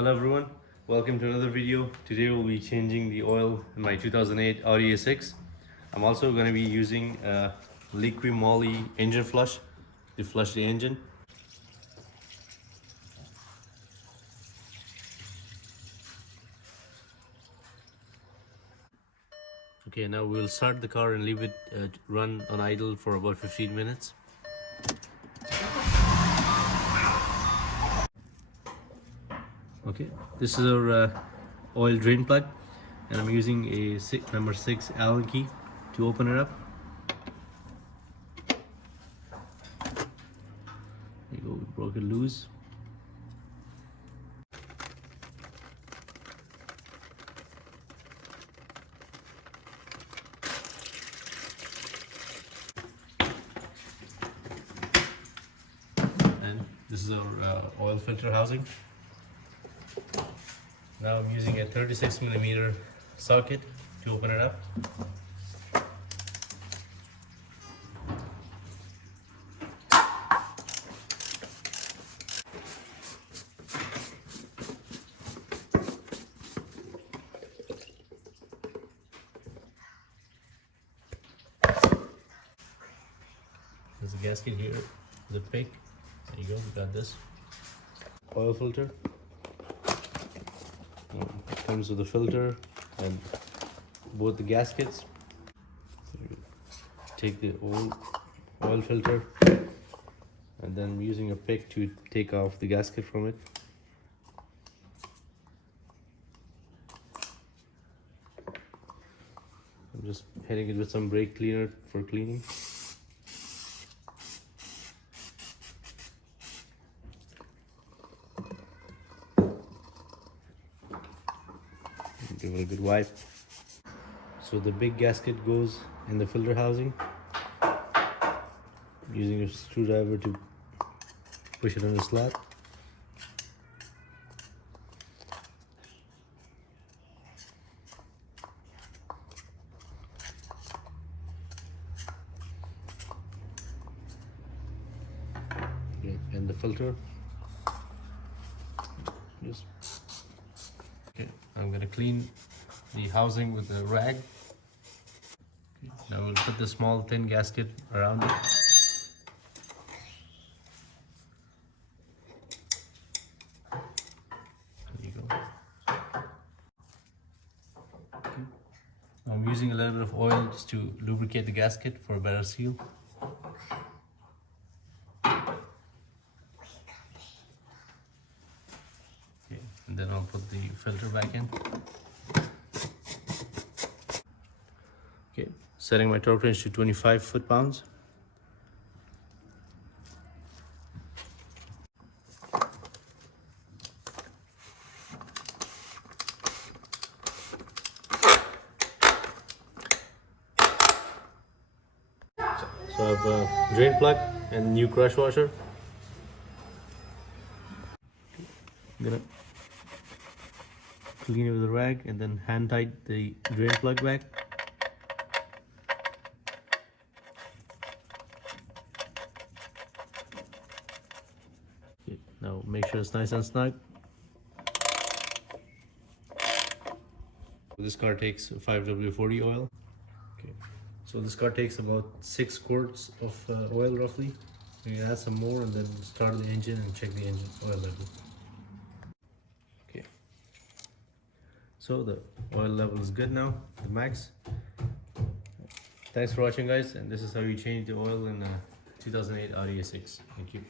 Hello everyone, welcome to another video. Today we'll be changing the oil in my 2008 Audi A6. I'm also going to be using a liquid moly engine flush to flush the engine. Okay, now we'll start the car and leave it run on idle for about 15 minutes. Okay, this is our oil drain plug, and I'm using a number 6 Allen key to open it up. There you go, we broke it loose. And this is our oil filter housing. Now I'm using a 36mm socket to open it up. There's a gasket here, the pick. There you go, we got this. Oil filter. Comes with the filter and both the gaskets. Take the old oil filter, and then I'm using a pick to take off the gasket from it. I'm just hitting it with some brake cleaner for cleaning. Give it a good wipe. So the big gasket goes in the filter housing. I'm using a screwdriver to push it on the slot. Okay, and the filter. Just okay. I'm gonna clean the housing with a rag. Okay, now we'll put the small thin gasket around it. There you go. Okay. I'm using a little bit of oil just to lubricate the gasket for a better seal. Okay, and then I'll put the filter back in. Okay, setting my torque wrench to 25 foot-pounds. So I have a drain plug and new crush washer. I'm gonna clean it with a rag and then hand tight the drain plug back. Okay, now make sure it's nice and snug. This car takes 5W40 oil. Okay, so this car takes about 6 quarts of oil roughly. You can add some more and then start the engine and check the engine oil level. Okay, so the oil level is good now, the max. Thanks for watching guys, and this is how you change the oil in a 2008 Audi A6. Thank you.